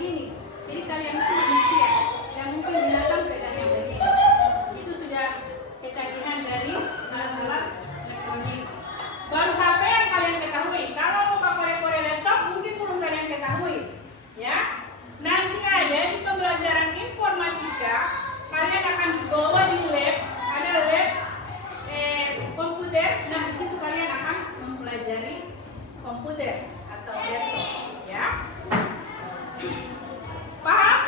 begini. Jadi kalian kan manusia yang mungkin binatang pegang yang begini. Itu sudah kecanggihan dari alat-alat elektronik. Baru HP yang kalian ketahui. Kalau mau kore-kore laptop mungkin belum kalian ketahui, ya. Nanti ada di pembelajaran informatika kalian akan dibawa di lab, ada lab komputer. Nah di situ kalian akan mempelajari komputer atau laptop, ya. Paham?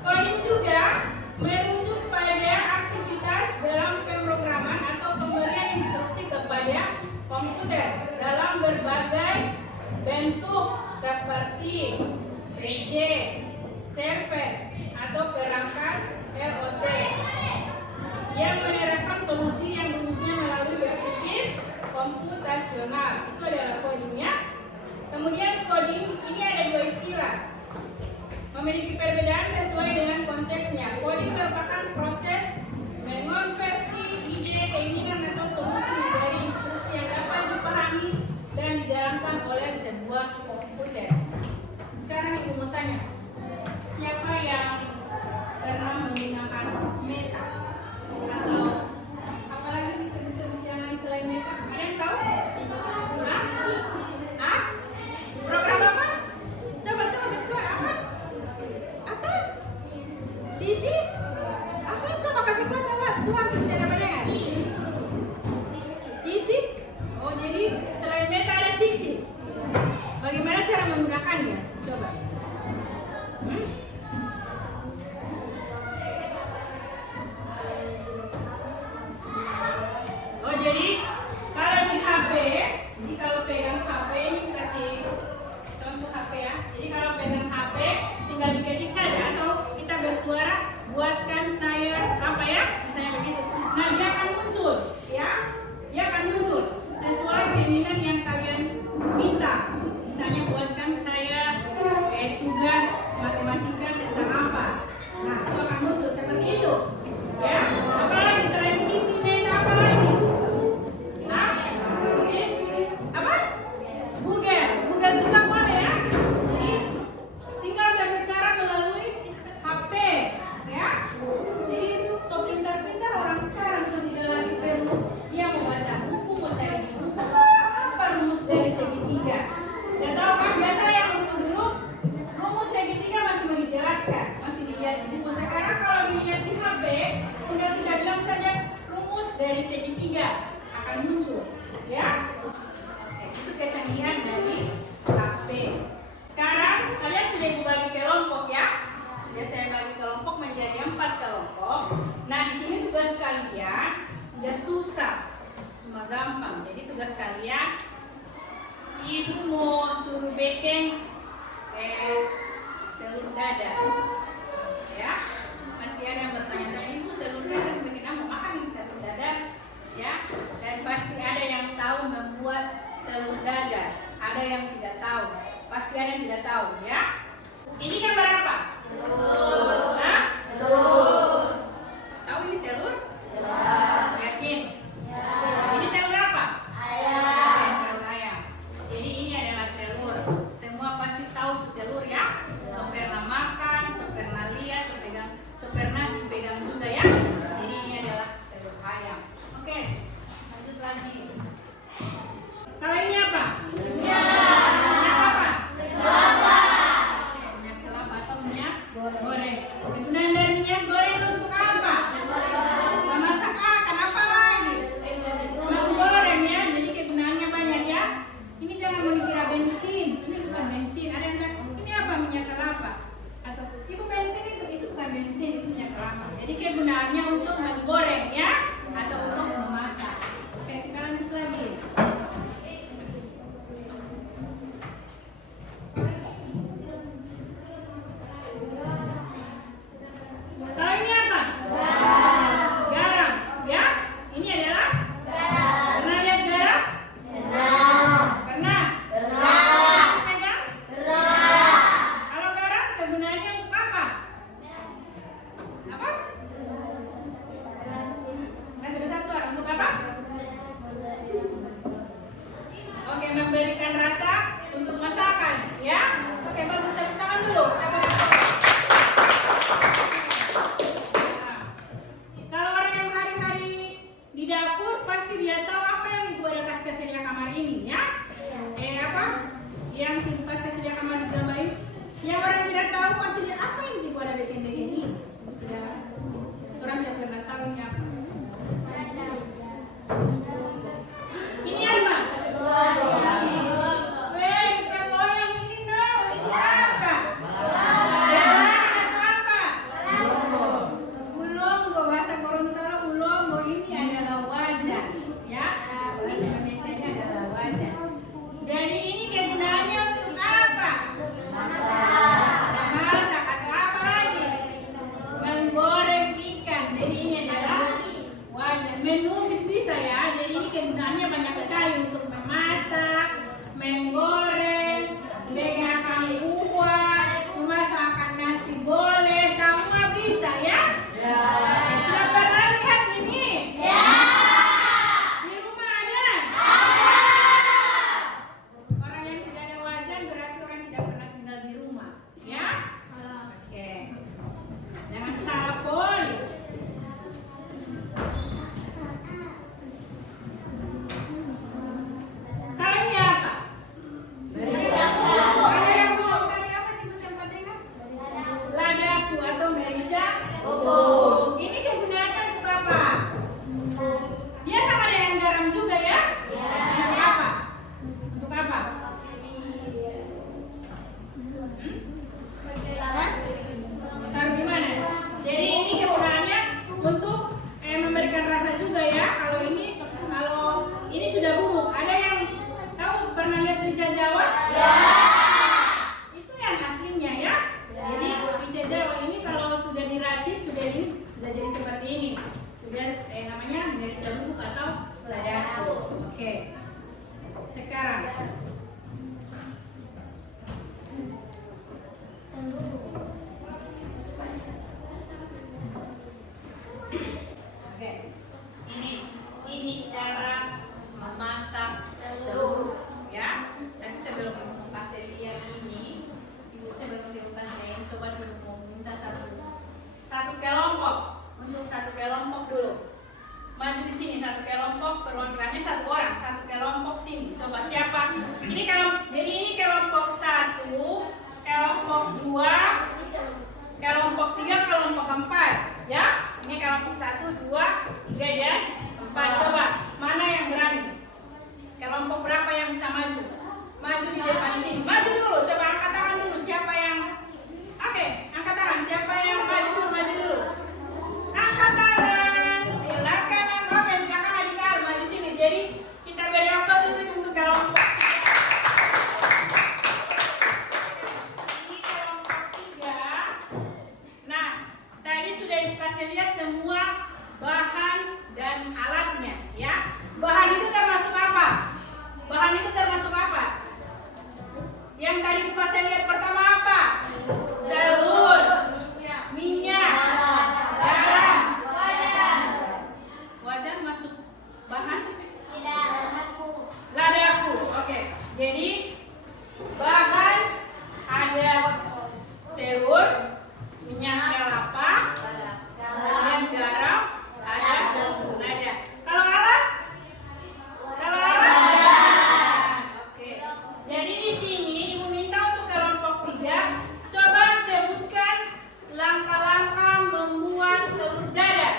Coding juga merujuk pada aktivitas dalam pemrograman atau pemberian instruksi kepada komputer dalam berbagai bentuk seperti PC, server, atau perangkat IoT yang menerapkan solusi yang rumusnya melalui berpikir komputasional. Itu adalah codingnya. Kemudian coding ini ada dua istilah, memiliki perbedaan sesuai dengan konteksnya. Coding merupakan proses mengonversi ide, keinginan, atau solusi menjadi instruksi yang dapat dipahami dan dijalankan oleh sebuah komputer. Sekarang ibu mau tanya, siapa yang pernah menggunakan meta atau apalagi disebut-sebut yang lain selain meta? Ada yang tahu? Hah? Program apa? Coba bersuara apa? Apa? Cici? Apa? Coba kasih kuasa suara kita namanya. Cici? Oh jadi selain meta ada cici. Bagaimana cara menggunakannya? Coba. Oh jadi kalau di HP, jadi kalau pegang HP ini kasih contoh HP ya. Jadi kalau pegang HP tinggal diketik saja atau kita bersuara buatkan saya apa ya, misalnya begitu. Nah dia akan muncul, ya, dia akan muncul sesuai keinginan yang kalian minta. Misalnya buatkan saya tugas matematika tentang apa. Nah itu akan muncul seperti itu, ya. Apalagi selain cici meta apa lagi? Nah, apa? Google juga boleh ya. Jadi tinggal berbicara melalui HP, ya. Jadi so pintar-pintar orang sekarang so tidak lagi perlu dia mau baca buku, mau cari buku. Apa rumus dari segitiga? Dan tahu kan biasa yang dulu rumus segitiga masih dijelaskan, masih dilihat di buku. Sekarang kalau dilihat di HP, tinggal kita bilang saja rumus dari segitiga akan muncul, ya. Oke, itu kecanggihan dari HP. Sekarang kalian sudah dibagi kelompok ya. Sudah saya bagi kelompok menjadi 4 kelompok. Nah di sini tugas kalian tidak susah, cuma gampang. Jadi tugas kalian, ibu mau suruh bikin telur dadar, ya. Masih ada yang bertanya-tanya, ibu telur dadar bikin apa? Mau makan ini telur dadar, ya. Dan pasti ada yang tahu membuat telur dadar, ada yang tidak tahu, pasti ada yang tidak tahu, ya. Ini gambar apa? Telur. Hah? Telur. Tahu ini telur? Ya. Yakin? Ya. Ini telur apa? Ayam. Telur ayam. Jadi ini adalah telur. Semua pasti tahu telur ya. So pernah makan, so pernah lihat, so pernah dipegang juga ya. Jadi ini adalah telur ayam. Oke, lanjut lagi. Kalau ini apa? Minyak apa? Minyak kelapa atau minyak goreng. dibuka kasih dia kamar digambarin. Yang orang tidak tahu pasti dia apa yang dibuat ada beken-beken ini. Tidak, orang tidak pernah tahu ini apa. Ini apa? Weh, bukan loyang ini no. Ini apa? Belang atau apa? Ulonggo, bahasa Gorontalo ulonggo ini adalah wajan, ya. Bahasa Indonesia adalah wajan. Jadi ini kegunaannya untuk apa? Masak atau apa lagi? Menggoreng ikan. Jadi ini adalah wajan. Menumis bisa ya. Jadi ini kegunaannya banyak sekali untuk memasak, menggoreng, mengakan kuah, memasakkan nasi boleh, semua bisa ya. Sudah pernah lihat ini? Di rumah ada? Orang yang tidak ada wajan berarti orang tidak pernah tinggal di rumah, ya? Oke. Jangan salah poli. Kalau ini apa? Ada yang bilang tadi apa di musim Padang? Ladaku atau merica? Ini kegunaannya untuk apa? Dia sama dengan garam juga ya? Untuk apa? Untuk apa? Taruh di mana? Jadi ini kegunaannya untuk memberikan rasa juga ya. Kalau ini sudah bubuk. Ada yang tahu pernah lihat rica Jawa? Itu yang aslinya ya. Jadi rica Jawa ini kalau sudah diracik sudah jadi seperti ini. Sudah namanya merica bubuk atau ladaku. Oke. Sekarang Oke, ini cara memasak telur, ya. Tapi sebelum ibu kasih lihat ini, sebelum ibu kasih lihat, coba ibu minta satu kelompok untuk satu kelompok dulu. Maju di sini satu kelompok, perwakilannya satu orang, satu kelompok sini. Coba siapa? Ini jadi ini kelompok 1, kelompok 2, kelompok 3, kelompok 4, ya. Ini kelompok 1, 2, 3 dan 4. Coba mana yang berani? Kelompok berapa yang bisa maju? Maju di depan sini. Maju dulu. Coba angkat tangan dulu. Siapa yang? Oke, angkat tangan. Siapa yang maju dulu? Maju dulu. Angkat tangan. Silakan. Oke, silakan adik-adik maju sini. Jadi kita beri aplaus dulu untuk kelompok. Ini kelompok 3. Nah, tadi sudah ibu kasih lihat semua bahan dan alatnya, ya. Bahan itu termasuk apa? Bahan itu termasuk apa? Yang tadi ibu kasih lihat pertama apa? Telur, minyak, garam, wajan masuk bahan? Ladaku. Oke. Jadi bahan ada telur, minyak kelapa, kemudian garam, ada lada. Kalau alat? Oke. Jadi di sini ibu minta untuk kelompok 3, coba sebutkan langkah-langkah membuat telur dadar.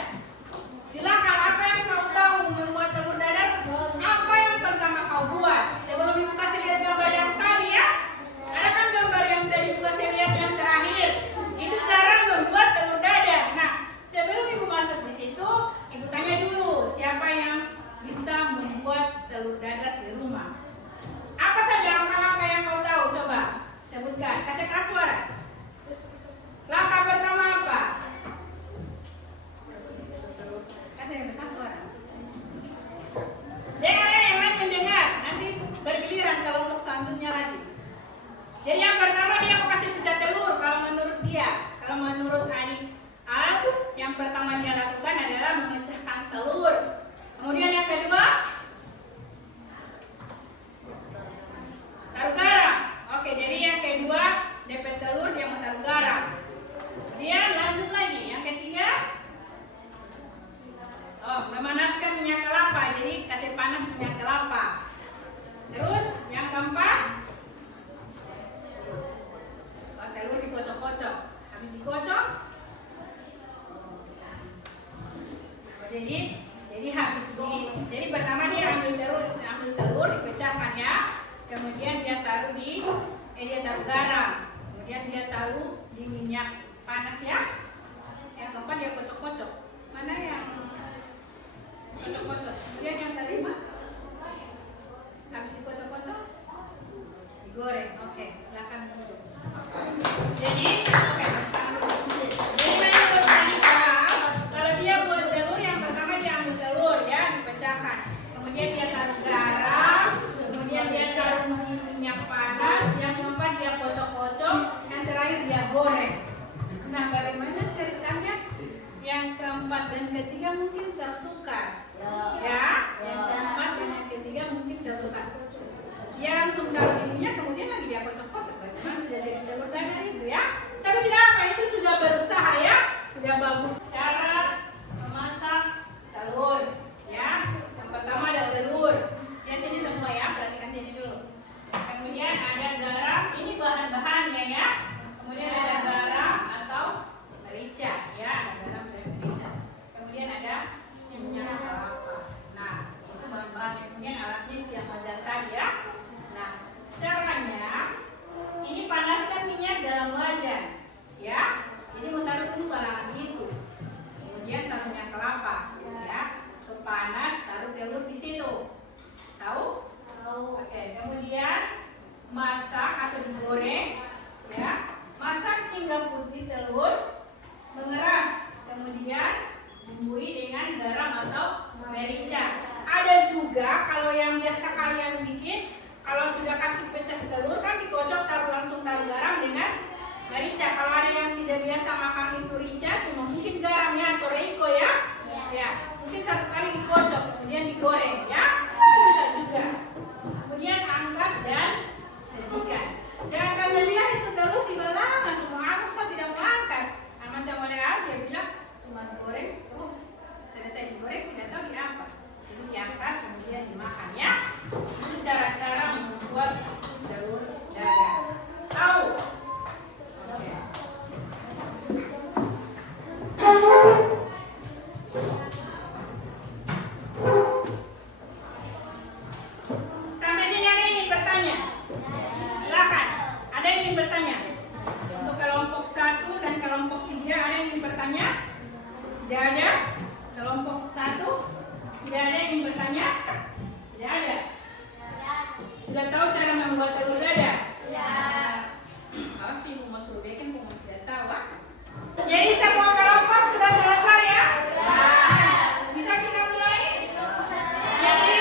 Silakan, apa yang kau tahu membuat telur dadar? Apa yang pertama kau buat? Sebelum ibu kasih lihat gambar yang tadi ya. Ada kan gambar yang tadi ibu kasih lihat yang terakhir? Itu cara membuat telur dadar. Nah, sebelum ibu masuk di situ, ibu tanya dulu siapa yang bisa membuat telur dadar di rumah. Apa saja langkah-langkah yang kau tahu? Coba sebutkan. Kasih keras suara. Langkah pertama apa? Kasih yang besar suara. Dengar ya, yang lain mendengar. Nanti bergiliran kalau untuk selanjutnya lagi. Jadi yang pertama dia mau kasih pecah telur kalau menurut dia. Kalau menurut adik A, yang pertama dia lakukan adalah memecahkan telur. Kemudian yang kedua, taruh garam. Oke, jadi yang kedua DP telur dia mau taruh garam. Kemudian lanjut lagi. Yang ketiga, memanaskan minyak kelapa. Jadi kasih panas minyak kelapa. Terus yang keempat, dikocok. Habis dikocok, jadi pertama dia ambil telur dipecahkan ya. Kemudian dia taruh dia taruh garam. Kemudian dia taruh di minyak panas ya. Yang keempat dia kocok-kocok. Mana yang kocok-kocok? Kemudian yang kelima, habis dikocok-kocok, digoreng. Oke, silakan duduk. Jadi, jadi menurut kalau dia buat telur, yang pertama dia ambil telur ya, dipecahkan. Kemudian dia taruh garam, kemudian dia taruh minyak panas, yang keempat dia kocok-kocok, yang terakhir dia goreng. Nah, bagaimana ceritanya? Yang keempat dan ketiga mungkin tertukar, ya. Yang keempat dan yang ketiga mungkin tertukar. Dia langsung taruh di minyak, kemudian lagi dia kocok-kocok. Bagaimana sudah jadi telur dadar itu ya? Tapi tidak apa, itu sudah berusaha ya, sudah bagus. Cara memasak telur, ya. Yang pertama ada telur. Lihat ini semua ya, perhatikan sini dulu. Kemudian ada garam, ini bahan-bahannya ya. Kemudian ada garam atau merica, ya. Ada garam dan merica. Kemudian ada minyak kelapa. Nah, itu bahan-bahannya. Kemudian alatnya itu yang wajan tadi ya. Nah, caranya ini panaskan minyak dalam wajan, ya. Jadi mau taruh dulu balangan itu. Kemudian taruh minyak kelapa, ya. So panas, taruh telur di situ. Tahu? Tahu. Oke. Kemudian masak atau digoreng, ya. Masak hingga putih telur, mengeras. Kemudian bumbui dengan garam atau merica. Ada juga kalau yang biasa kalian bikin, kalau sudah kasih pecah telur kan dikocok langsung taruh garam dengan merica. Kalau ada yang tidak biasa makan itu rica, cuma mungkin garamnya atau reiko ya. Ya, mungkin satu kali dikocok kemudian digoreng ya. Itu bisa juga. Kemudian angkat dan sajikan. Jangan kasih lihat itu telur dibelah semua harus kan tidak mau angkat. Nah, macam oleh dia bilang cuma goreng terus selesai digoreng tidak tahu di apa. Jadi diangkat kemudian dimakan ya. Itu cara-cara membuat telur dadar. Tahu? Oke. Sampai sini ada yang ingin bertanya? Silakan. Ada yang ingin bertanya? Untuk kelompok 1 dan kelompok 3 ada yang ingin bertanya? Tidak ada? Kelompok 1 tidak ada yang ingin bertanya? Tidak ada. Sudah tahu cara membuat telur dadar? Ya. Awas ibu mau suruh bikin, ibu tidak tahu. Jadi semua kelompok sudah selesai ya? Ya. Bisa kita mulai? Jadi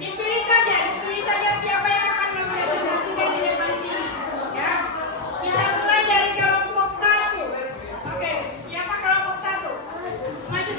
dipilih saja siapa yang akan mempresentasikan di depan sini. Ya. Kita mulai dari kelompok 1. Oke, siapa kelompok 1? Maju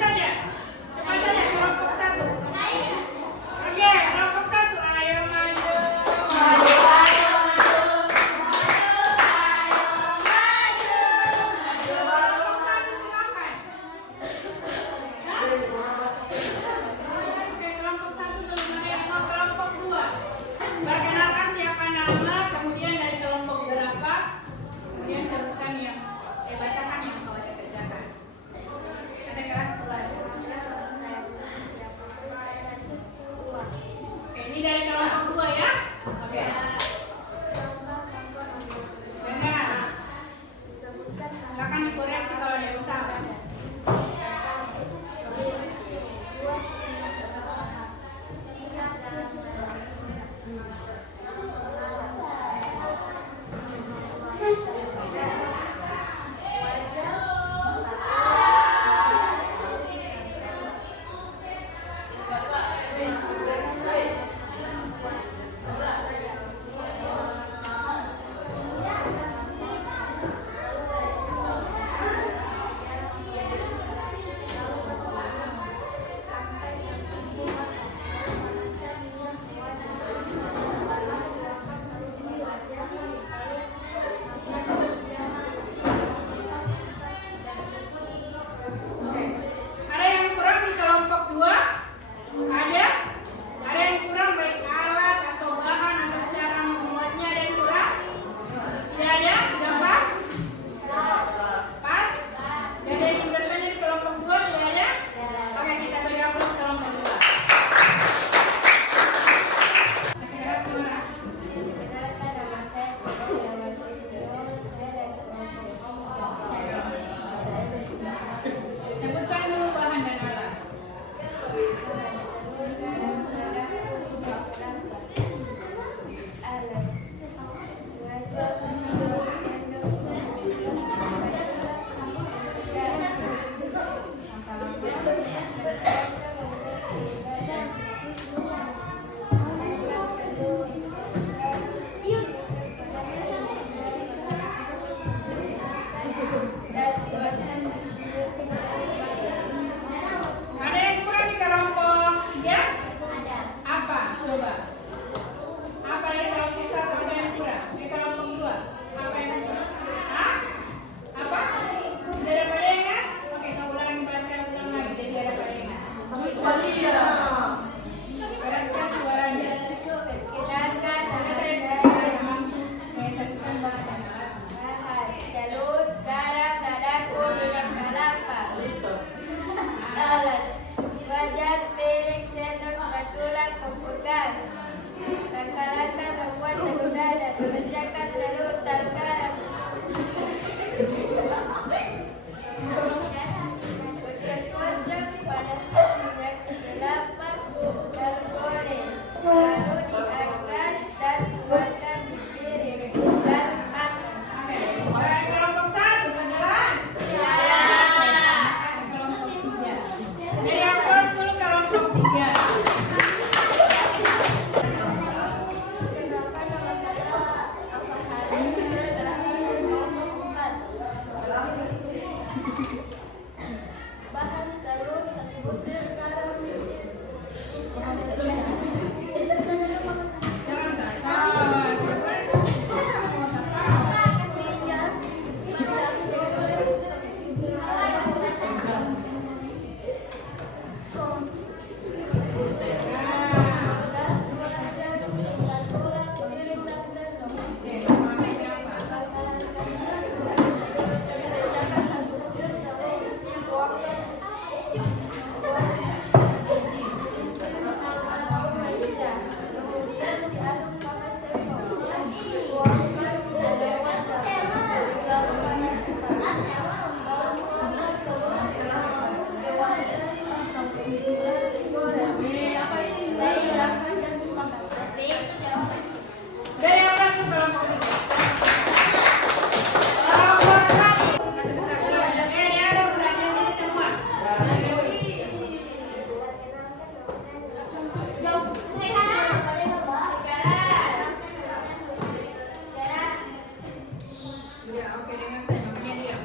Oke, dengar saya, makanya diam.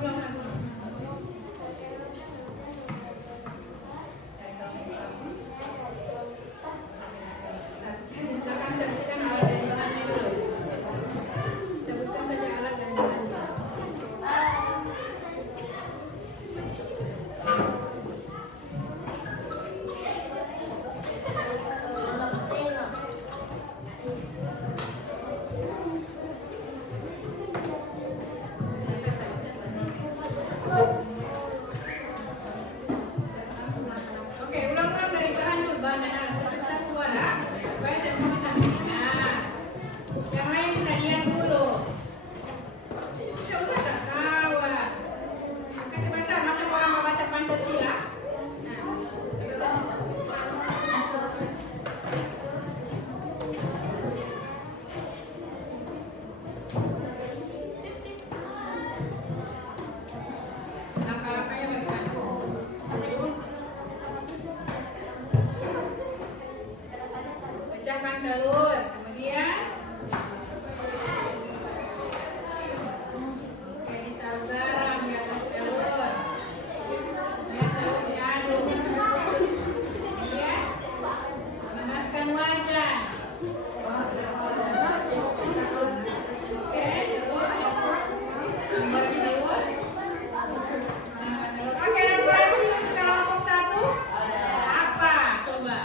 Ulang lagi. Sebutkan alat dan bahannya dulu. Sebutkan saja alat dan bahannya. Oke, ulang-ulang dari bahan dulu, bahan dan alat peserta suara supaya saya bisa mendengar. Yang lain bisa diam dulu. Tidak usah tertawa. Kasih bahasa macam orang membaca Pancasila. Langkah-langkahnya bagaimana? Pecahkan telur, kemudian oke, ditaruh garam di atas telur. Kemudian telur diaduk. Kemudian panaskan wajan. Oke, telur. Gambar telur. Oke, dekorasi untuk kelompok 1 apa? Coba.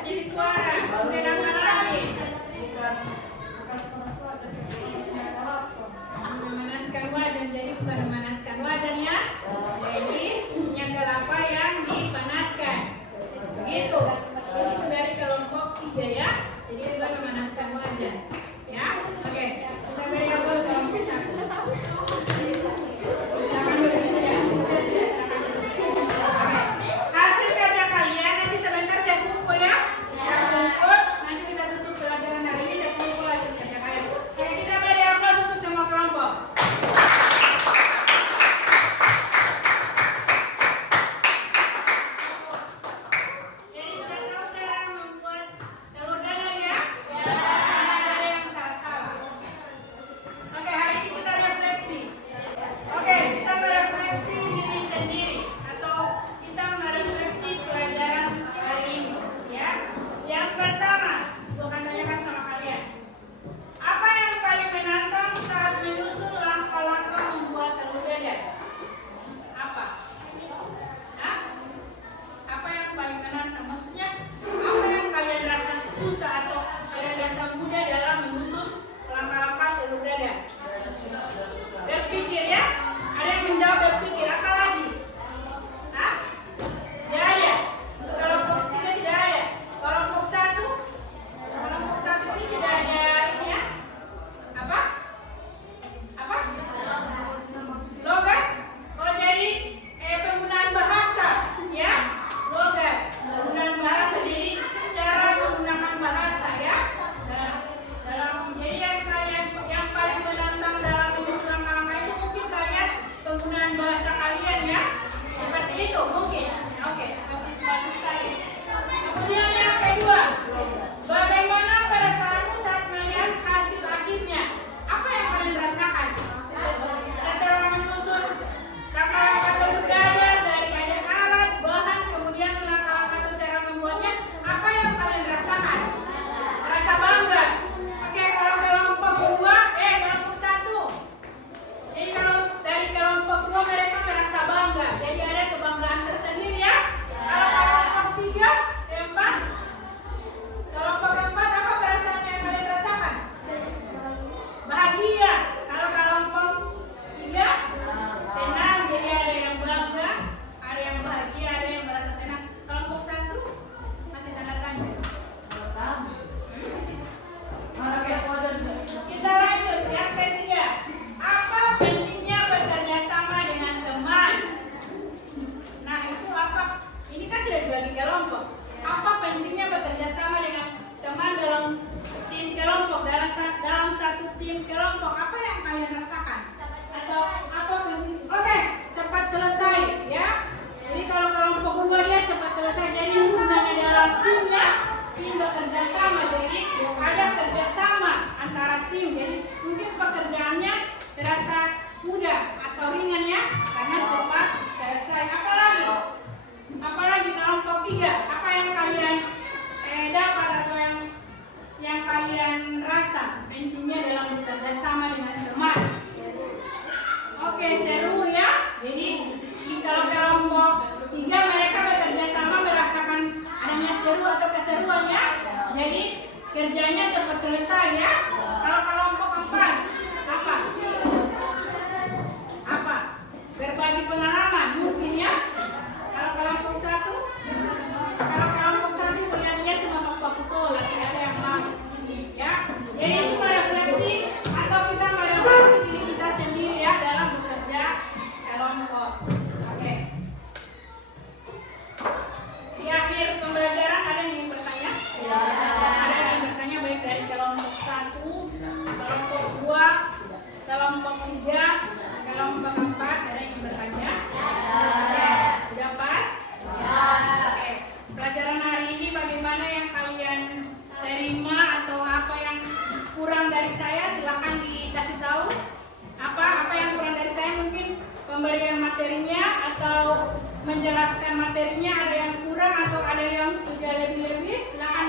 Ciri suara. Kemudian apa lagi? Memanaskan wajan. Jadi bukan memanaskan wajan ya. Jadi minyak kelapa yang dipanaskan. Begitu. Itu dari kelompok 3 ya. Jadi bukan memanaskan wajan. Ya. Oke. Kita beri yang baru kelompok 1. Hasil kerja kalian nanti sebentar saya kumpul ya. Saya kumpul, nanti kita tutup pelajaran hari ini. Saya kumpul hasil kerja kalian. Oke, kita beri aplaus untuk semua kelompok. Jadi sudah tahu cara membuat telur dadar ya? Ada yang Kerjanya cepat selesai ya. Kalau kelompok empat, apa? Apa? Berbagi pengalaman mungkin ya. Kalau kelompok satu kelihatannya cuma bakul-bakul, tidak ada yang mau. Ya. Jadi ini merefleksi atau kita merefleksi diri kita sendiri ya dalam bekerja kelompok. Oke. Di akhir pembelajaran ada yang ingin bertanya? Ya. Ada yang ingin bertanya baik dari kelompok 1, kelompok 2, kelompok 3, kelompok 4, ada yang ingin bertanya? Ya. Sudah pas? Ya. Oke. Pelajaran hari ini bagaimana yang kalian terima atau apa yang kurang dari saya silakan dikasih tahu. Apa yang kurang dari saya, mungkin pemberian materinya atau menjelaskan materinya ada yang kurang atau ada yang sudah lebih-lebih, silakan